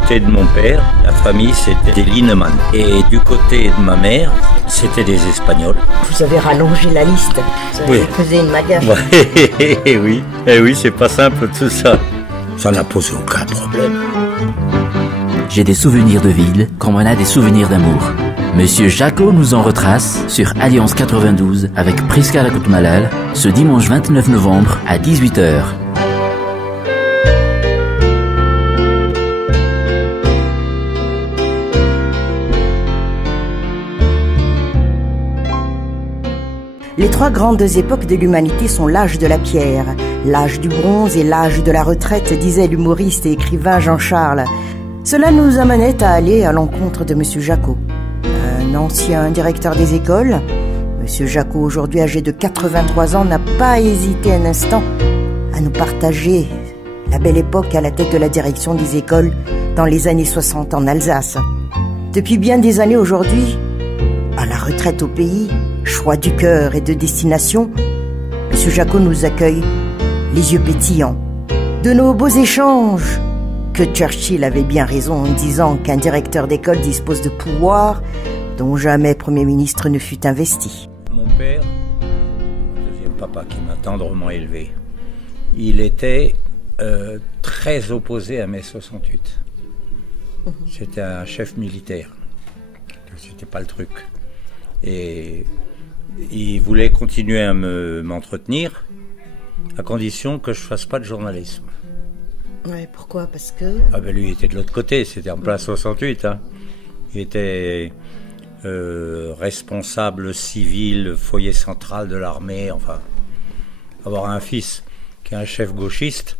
côté de mon père, la famille c'était des Linnemann. Et du côté de ma mère, c'était des Espagnols. Vous avez rallongé la liste. Vous avez pesé une magache. Ouais, oui, oui, c'est pas simple tout ça. Ça n'a posé aucun problème. J'ai des souvenirs de ville comme on a des souvenirs d'amour. Monsieur Jacot nous en retrace sur Alliance 92 avec Prisca Lacoute-Malal ce dimanche 29 novembre à 18h. Les trois grandes époques de l'humanité sont l'âge de la pierre, l'âge du bronze et l'âge de la retraite, disait l'humoriste et écrivain Jean Charles. Cela nous amenait à aller à l'encontre de Monsieur Jacot, un ancien directeur des écoles. Monsieur Jacot, aujourd'hui âgé de 83 ans, n'a pas hésité un instant à nous partager la belle époque à la tête de la direction des écoles dans les années 60 en Alsace. Depuis bien des années aujourd'hui, à la retraite au pays, choix du cœur et de destination, Monsieur Jacot nous accueille les yeux pétillants. De nos beaux échanges, que Churchill avait bien raison en disant qu'un directeur d'école dispose de pouvoirs dont jamais Premier ministre ne fut investi. Mon père, mon deuxième papa qui m'a tendrement élevé, il était très opposé à mai 68. C'était un chef militaire. C'était pas le truc. Et il voulait continuer à m'entretenir à condition que je fasse pas de journalisme. Ouais, pourquoi? Parce que... Ah ben lui il était de l'autre côté, c'était en plein 68. Hein. Il était responsable civil, foyer central de l'armée, enfin... Avoir un fils qui est un chef gauchiste,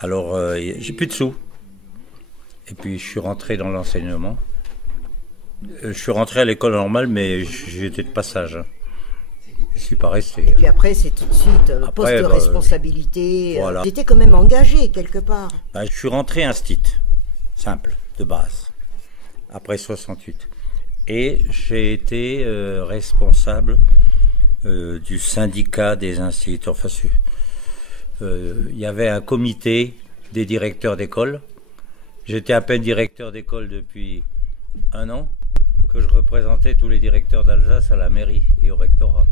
alors j'ai plus de sous. Et puis je suis rentré dans l'enseignement. Je suis rentré à l'école normale, mais j'étais de passage. Je suis pas resté. Et puis après, c'est tout de suite poste de responsabilité. Voilà. J'étais quand même engagé quelque part. Je suis rentré instit, simple, de base, après 68. Et j'ai été responsable du syndicat des instituteurs. Enfin, il y avait un comité des directeurs d'école. J'étais à peine directeur d'école depuis 1 an, que je représentais tous les directeurs d'Alsace à la mairie et au rectorat.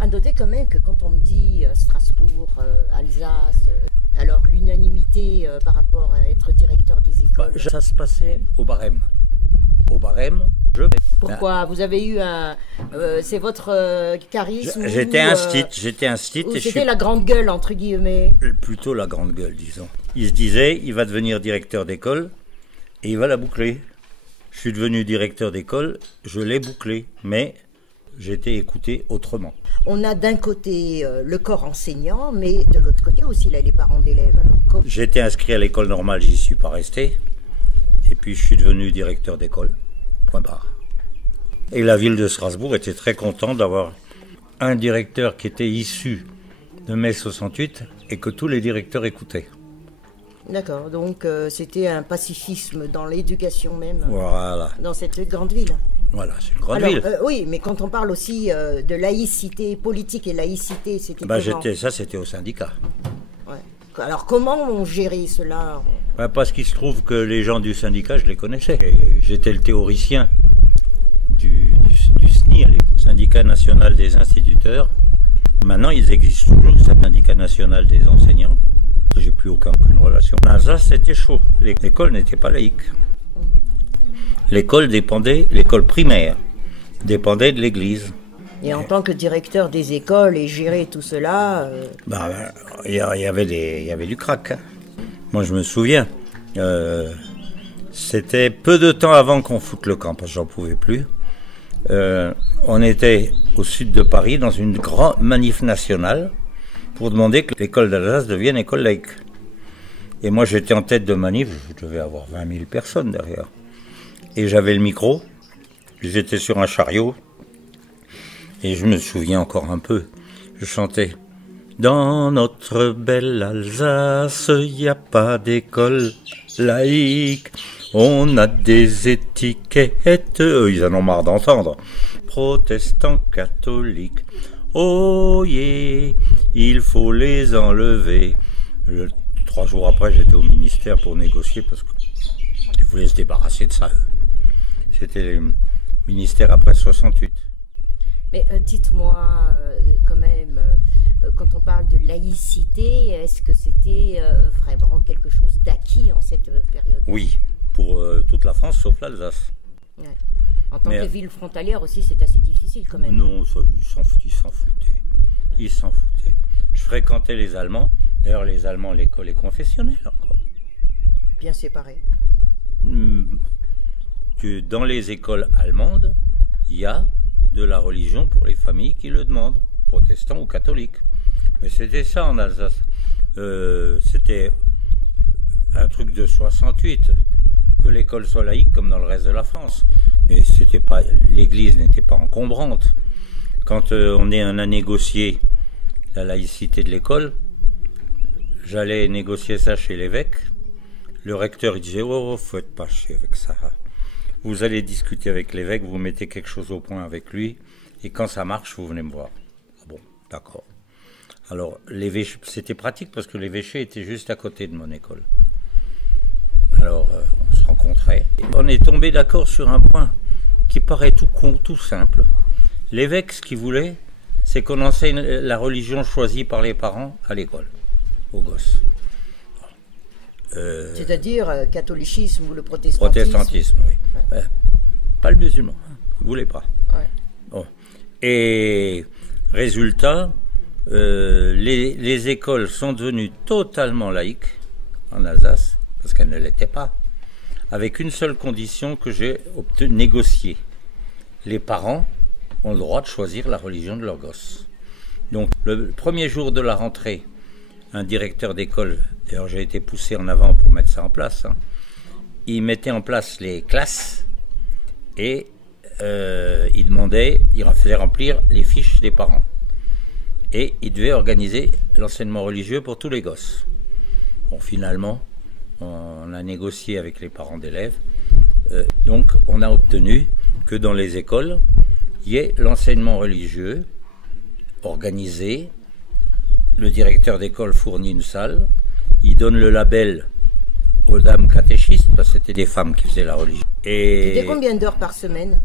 À noter quand même que quand on me dit Strasbourg, Alsace, alors l'unanimité par rapport à être directeur des écoles... Ça se passait au barème. Au barème, Pourquoi? Vous avez eu un... c'est votre charisme? J'étais instit. Ou c'était la grande gueule, entre guillemets? Plutôt la grande gueule, disons. Il se disait, il va devenir directeur d'école et il va la boucler. Je suis devenu directeur d'école, je l'ai bouclé, mais j'ai été écouté autrement. On a d'un côté le corps enseignant, mais de l'autre côté aussi là, les parents d'élèves. J'ai été inscrit à l'école normale, j'y suis pas resté. Et puis je suis devenu directeur d'école, point barre. Et la ville de Strasbourg était très contente d'avoir un directeur qui était issu de mai 68 et que tous les directeurs écoutaient. D'accord, donc c'était un pacifisme dans l'éducation même. Voilà. Dans cette grande ville. Voilà, c'est une grande ville. Oui, mais quand on parle aussi de laïcité, politique et laïcité, c'était comment? Ça, c'était au syndicat. Ouais. Alors comment on gérait cela? Parce qu'il se trouve que les gens du syndicat, je les connaissais. J'étais le théoricien du SNIR, le syndicat national des instituteurs. Maintenant, ils existent toujours, le syndicat national des enseignants. J'ai plus aucune relation. En Alsace, c'était chaud. L'école n'était pas laïque. L'école primaire dépendait de l'église. Et en tant que directeur des écoles et gérer tout cela... Il y avait du crack. Hein. Moi, je me souviens, c'était peu de temps avant qu'on foute le camp, parce que j'en pouvais plus. On était au sud de Paris dans une grande manif nationale pour demander que l'école d'Alsace devienne école laïque. Et moi, j'étais en tête de manif, je devais avoir 20 000 personnes derrière. Et j'avais le micro, j'étais sur un chariot, et je me souviens encore un peu, je chantais « Dans notre belle Alsace, il n'y a pas d'école laïque, on a des étiquettes, eux, ils en ont marre d'entendre, protestants, catholiques, oh yeah, il faut les enlever. Le 3 jours après, j'étais au ministère pour négocier parce qu'ils voulaient se débarrasser de ça. C'était le ministère après 68. Mais dites-moi, quand même, quand on parle de laïcité, est-ce que c'était vraiment quelque chose d'acquis en cette période? Oui, pour toute la France, sauf l'Alsace. Ouais. En tant que ville frontalière aussi, c'est assez difficile quand même. Non, ça, ils s'en foutaient. Ouais. Ils s'en foutaient. Je fréquentais les Allemands. D'ailleurs, les Allemands, l'école est confessionnelle encore. Bien séparée. Dans les écoles allemandes, il y a de la religion pour les familles qui le demandent, protestants ou catholiques. Mais c'était ça en Alsace. C'était un truc de 68, que l'école soit laïque comme dans le reste de la France. Mais c'était pas, l'église n'était pas encombrante. Quand on a négocié la laïcité de l'école, j'allais négocier ça chez l'évêque. Le recteur il disait « Oh, faut être pas chier avec ça. Vous allez discuter avec l'évêque, vous mettez quelque chose au point avec lui, et quand ça marche, vous venez me voir. » Ah bon, d'accord. Alors, c'était pratique parce que l'évêché était juste à côté de mon école. Alors, on se rencontrait. On est tombé d'accord sur un point qui paraît tout con, tout simple. L'évêque, ce qu'il voulait, c'est qu'on enseigne la religion choisie par les parents à l'école, aux gosses. C'est-à-dire catholicisme ou le protestantisme. Protestantisme, oui. Ouais. Pas le musulman, il ne voulait pas. Ouais. Bon. Et résultat, les écoles sont devenues totalement laïques en Alsace, parce qu'elles ne l'étaient pas, avec une seule condition que j'ai négociée. Les parents ont le droit de choisir la religion de leur gosse. Donc, le premier jour de la rentrée, un directeur d'école, d'ailleurs j'ai été poussé en avant pour mettre ça en place, il mettait en place les classes et il faisait remplir les fiches des parents. Et il devait organiser l'enseignement religieux pour tous les gosses. Bon, finalement, on a négocié avec les parents d'élèves. Donc, on a obtenu que dans les écoles, il y ait l'enseignement religieux organisé. Le directeur d'école fournit une salle. Il donne le label aux dames catéchistes, parce que c'était des femmes qui faisaient la religion. C'était combien d'heures par semaine?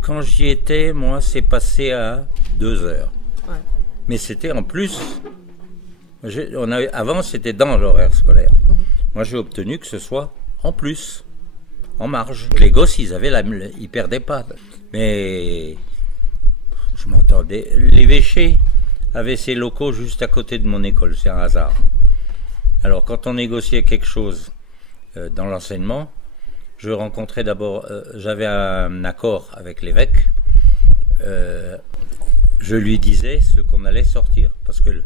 Quand j'y étais, moi, c'est passé à 2 heures. Ouais. Mais c'était en plus. Avant, c'était dans l'horaire scolaire. Moi, j'ai obtenu que ce soit en plus, en marge. Les gosses, ils perdaient pas. Mais je m'entendais. L'évêché avait ses locaux juste à côté de mon école. C'est un hasard. Alors, quand on négociait quelque chose dans l'enseignement, je rencontrais d'abord. J'avais un accord avec l'évêque. Je lui disais ce qu'on allait sortir, parce que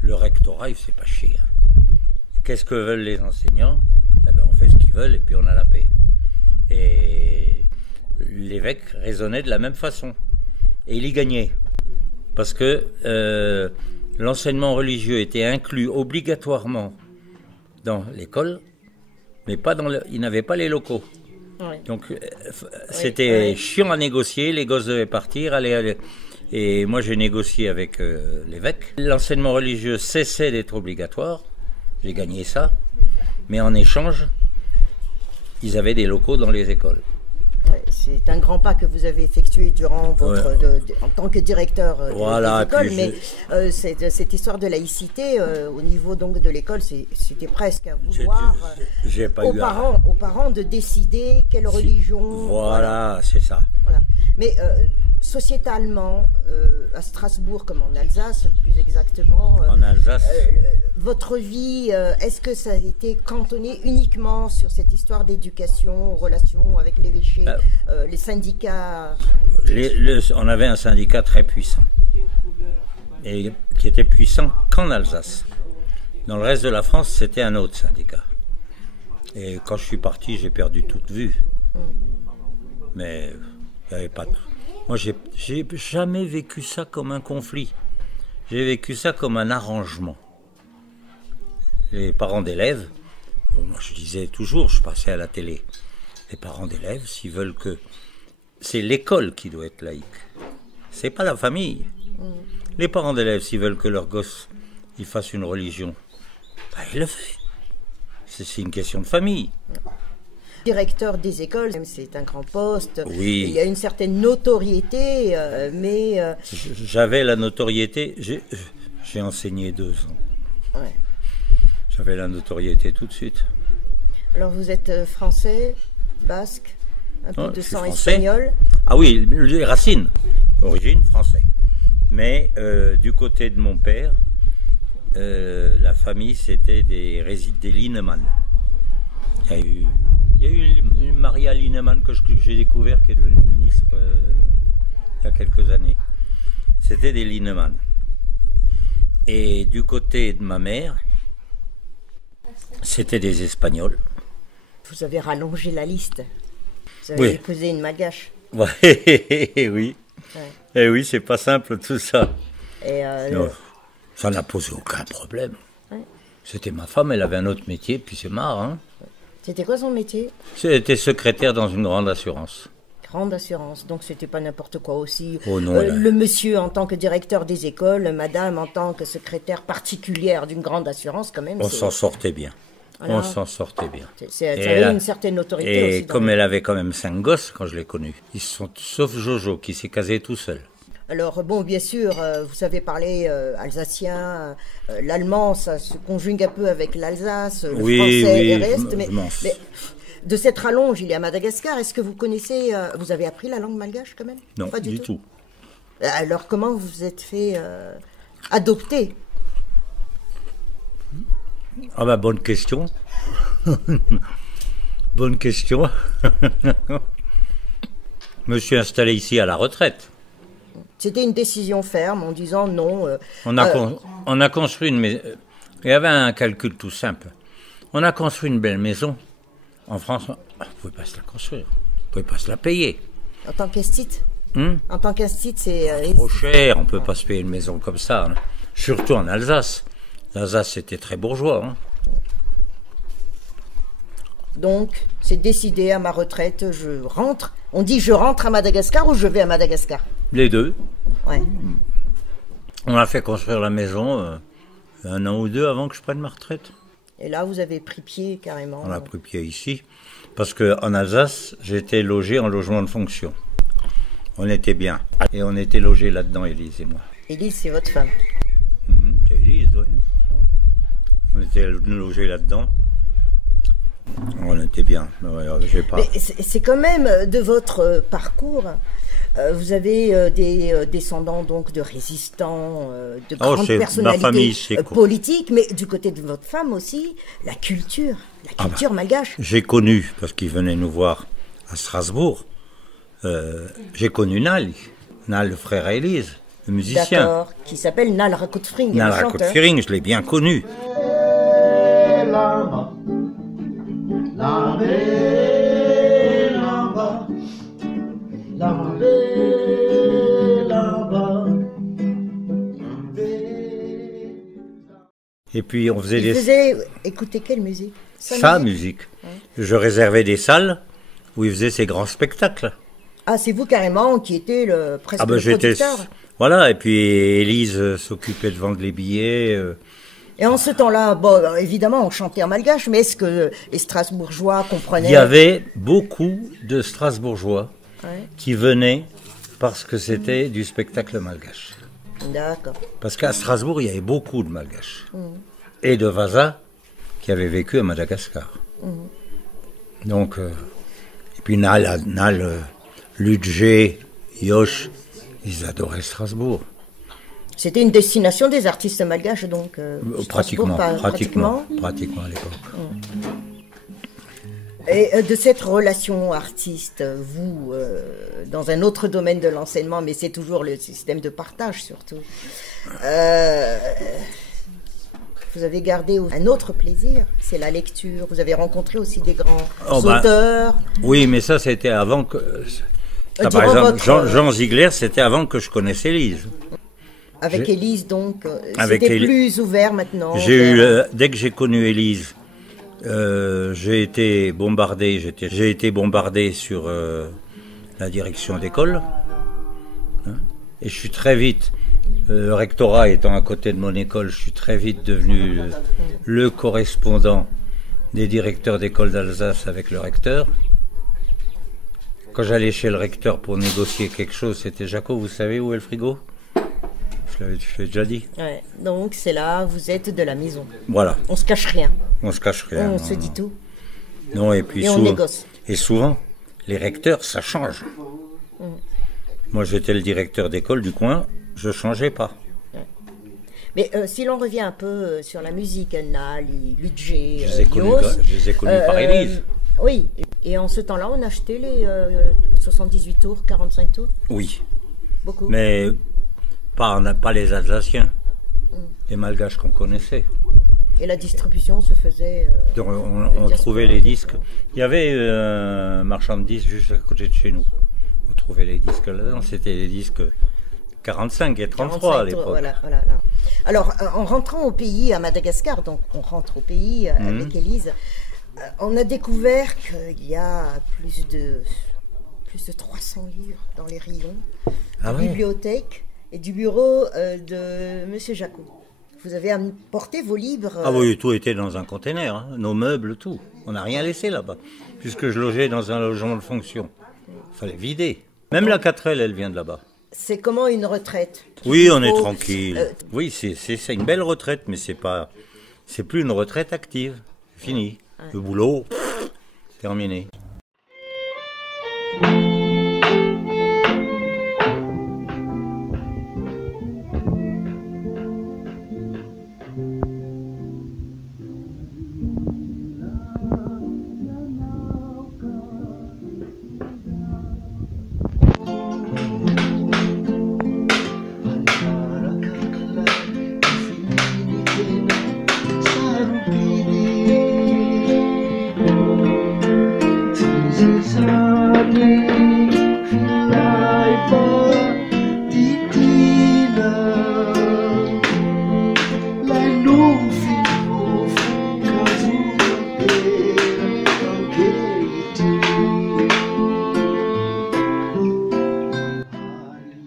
le rectorat, il ne fait pas chier. Qu'est-ce que veulent les enseignants? Eh ben, on fait ce qu'ils veulent et puis on a la paix. Et l'évêque raisonnait de la même façon. Et il y gagnait. Parce que l'enseignement religieux était inclus obligatoirement dans l'école, mais pas il n'avait pas les locaux. Oui. Donc c'était chiant à négocier, les gosses devaient partir, aller. Et moi j'ai négocié avec l'évêque. L'enseignement religieux cessait d'être obligatoire, j'ai gagné ça, mais en échange, ils avaient des locaux dans les écoles. Ouais, c'est un grand pas que vous avez effectué durant votre en tant que directeur de l'école, mais cette histoire de laïcité au niveau donc de l'école, c'était presque à vouloir aux parents de décider quelle religion. Voilà, c'est ça. Voilà. Mais sociétalement, à Strasbourg comme en Alsace, plus exactement, en Alsace, votre vie, est-ce que ça a été cantonné uniquement sur cette histoire d'éducation, relations avec l'évêché, les syndicats? On avait un syndicat très puissant, et qui était puissant qu'en Alsace. Dans le reste de la France, c'était un autre syndicat. Et quand je suis parti, j'ai perdu toute vue. Mais il n'y avait pas de... Moi, j'ai jamais vécu ça comme un conflit. J'ai vécu ça comme un arrangement. Les parents d'élèves, moi je disais toujours, je passais à la télé, les parents d'élèves, s'ils veulent que... C'est l'école qui doit être laïque. C'est pas la famille. Les parents d'élèves, s'ils veulent que leur gosse il fasse une religion bah, il le fait. C'est une question de famille. Directeur des écoles, c'est un grand poste. Oui. Il y a une certaine notoriété, mais... J'avais la notoriété, j'ai enseigné 2 ans. Ouais. J'avais la notoriété tout de suite. Alors vous êtes français, basque, un peu Ouais, de je suis sang français. espagnol. Ah oui, les racines, origine français. Mais du côté de mon père, la famille c'était des Linemann. Il y a eu une Maria Linemann que j'ai découvert qui est devenue ministre il y a quelques années. C'était des Linemann. Et du côté de ma mère, c'était des Espagnols. Vous avez rallongé la liste. Vous avez Oui. épousé une malgache. Ouais, oui. Ouais. Et oui, c'est pas simple tout ça. Et Non, ça n'a posé aucun problème. Ouais. C'était ma femme, elle avait un autre métier, puis c'est marrant. Hein. c'était quoi son métier? C'était secrétaire dans une grande assurance. Grande assurance, donc c'était pas n'importe quoi aussi. Oh non, là. Le monsieur en tant que directeur des écoles, madame en tant que secrétaire particulière d'une grande assurance, quand même. On c'est- s'en sortait bien. Voilà. On s'en sortait bien. ça Et avait là- une certaine autorité Et aussi. dans comme le- elle avait quand même 5 gosses quand je l'ai connue, ils se sont sauf Jojo qui s'est casé tout seul. Alors bon, bien sûr, vous savez parler alsacien, l'allemand, ça se conjugue un peu avec l'Alsace, le Oui, français oui, et le reste. Mais, je m'en- mais de cette rallonge, il est à Madagascar. Est-ce que vous connaissez, vous avez appris la langue malgache quand même? Non, Pas du tout. Alors comment vous vous êtes fait adopter? Ah bah bonne question. Bonne question. Je me suis installé ici à la retraite. C'était une décision ferme en disant non. On a construit une maison. Il y avait un calcul tout simple. On a construit une belle maison. En France, vous ne pouvez pas se la construire. Vous ne pouvez pas se la payer. En tant qu'esthite, en tant qu'esthite, c'est Trop cher, on ne peut pas se payer une maison comme ça. Hein. Surtout en Alsace. L'Alsace, c'était très bourgeois. Hein. donc c'est décidé à ma retraite, je rentre. On dit je rentre à Madagascar ou je vais à Madagascar? Les deux. Ouais. On a fait construire la maison 1 an ou 2 avant que je prenne ma retraite. Et là, vous avez pris pied carrément. On a pris pied ici. Parce qu'en Alsace, j'étais logé en logement de fonction. On était bien. Et on était logés là-dedans, Élise et moi. Élise, c'est votre femme. C'est Élise, oui. On était logés là-dedans. On était bien. Ouais, j'ai pas... Mais c'est quand même de votre parcours. Vous avez des descendants donc de résistants, de grandes c'est ma personnalités famille, c'est quoi. politiques, mais du côté de votre femme aussi, la culture malgache. J'ai connu, parce qu'ils venaient nous voir à Strasbourg, j'ai connu Nal, le frère à Élise, le musicien. D'accord, qui s'appelle Nal Rakotfring, Nal le chanteur. Rakotfring, je l'ai bien connu. Et puis on faisait Il faisait écouter quelle musique? sa musique. Je réservais des salles où il faisait ses grands spectacles. Ah, c'est vous carrément qui étiez presque le j'étais... producteur. Voilà, et puis Élise s'occupait de vendre les billets. Et en ce temps-là, bon, évidemment, on chantait en malgache, mais est-ce que les Strasbourgeois comprenaient? Il y avait beaucoup de Strasbourgeois Ouais. qui venaient parce que c'était du spectacle malgache. D'accord. Parce qu'à Strasbourg, il y avait beaucoup de malgaches. Et de Vaza, qui avait vécu à Madagascar. Donc, et puis Nal, Ludger, Yosh, ils adoraient Strasbourg. C'était une destination des artistes malgaches, donc Pratiquement, Strasbourg, pratiquement à l'époque. Et de cette relation artiste, vous, dans un autre domaine de l'enseignement, mais c'est toujours le système de partage surtout, vous avez gardé un autre plaisir, c'est la lecture. Vous avez rencontré aussi des grands auteurs. Oui, mais ça c'était avant que... par durant exemple, votre- Jean Ziegler, c'était avant que je connaisse Élise. Avec Élise, donc, Avec c'était Élise. plus ouvert maintenant. J'ai vers- eu, dès que j'ai connu Élise, j'ai été bombardé. J'ai été bombardé sur la direction d'école, hein, et je suis très vite Le rectorat étant à côté de mon école, je suis très vite devenu le correspondant des directeurs d'école d'Alsace avec le recteur. Quand j'allais chez le recteur pour négocier quelque chose, c'était Jaco, vous savez où est le frigo? Je l'ai déjà dit. Ouais, donc c'est là, vous êtes de la maison. Voilà. On se cache rien. On se cache rien. On se dit tout. Non, et puis Et on négocie. Et souvent, les recteurs, ça change. Moi, j'étais le directeur d'école du coin, je changeais pas. Mais si l'on revient un peu sur la musique, Nali, Ludger, Je les ai connus par Élise. Oui, et en ce temps-là, on achetait les 78 tours, 45 tours? Oui. Beaucoup. Mais pas les Alsaciens, les Malgaches qu'on connaissait. Et la distribution se faisait... Donc on trouvait les disques. Il y avait un marchand de disques juste à côté de chez nous. On trouvait les disques là-dedans. C'était les disques 45 et 33 à l'époque. Voilà. Alors, en rentrant au pays, à Madagascar, donc on rentre au pays avec Élise, on a découvert qu'il y a plus de 300 livres dans les rayons de bibliothèque et du bureau de Monsieur Jaco. Vous avez apporté vos livres. Ah oui, tout était dans un conteneur, hein, nos meubles, tout. On n'a rien laissé là-bas, puisque je logeais dans un logement de fonction. Il fallait vider. Même la 4L, elle vient de là-bas. C'est comment une retraite? Oui, on est tranquille. Oui, c'est une belle retraite, mais c'est plus une retraite active. Fini. Le boulot, terminé.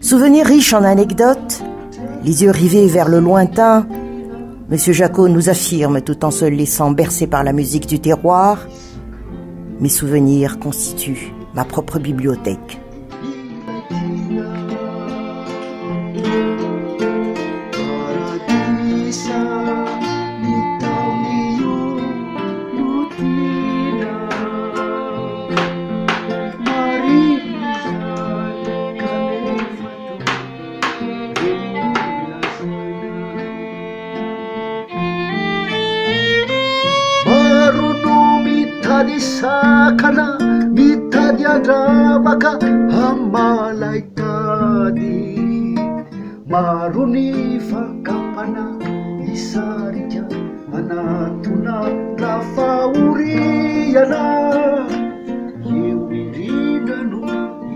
Souvenir riche en anecdotes, les yeux rivés vers le lointain, Monsieur Jaco nous affirme tout en se laissant bercer par la musique du terroir: mes souvenirs constituent ma propre bibliothèque. Sakana mitadi andravaka hamalay tady marony fakapana isarika anatona lafahoriana eo indrindra no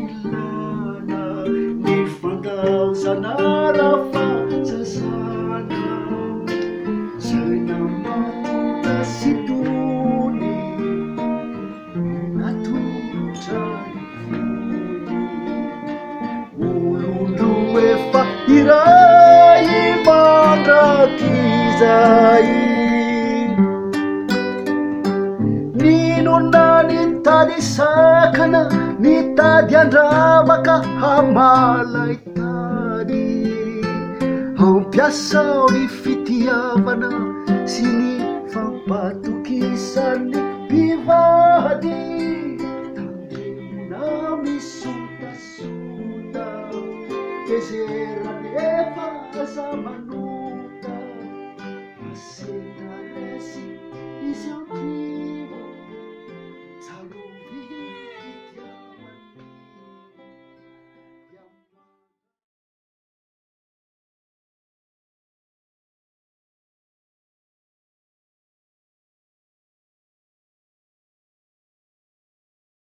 ilana ny fandaozana rafasasana zay namata sidony efa iray mandrakizay ninona nitady sakana nitady andravaka hamalay tady ampiasao ny fitiavana sy ny fampatokisany mpivady misotasota kezerany efa zamano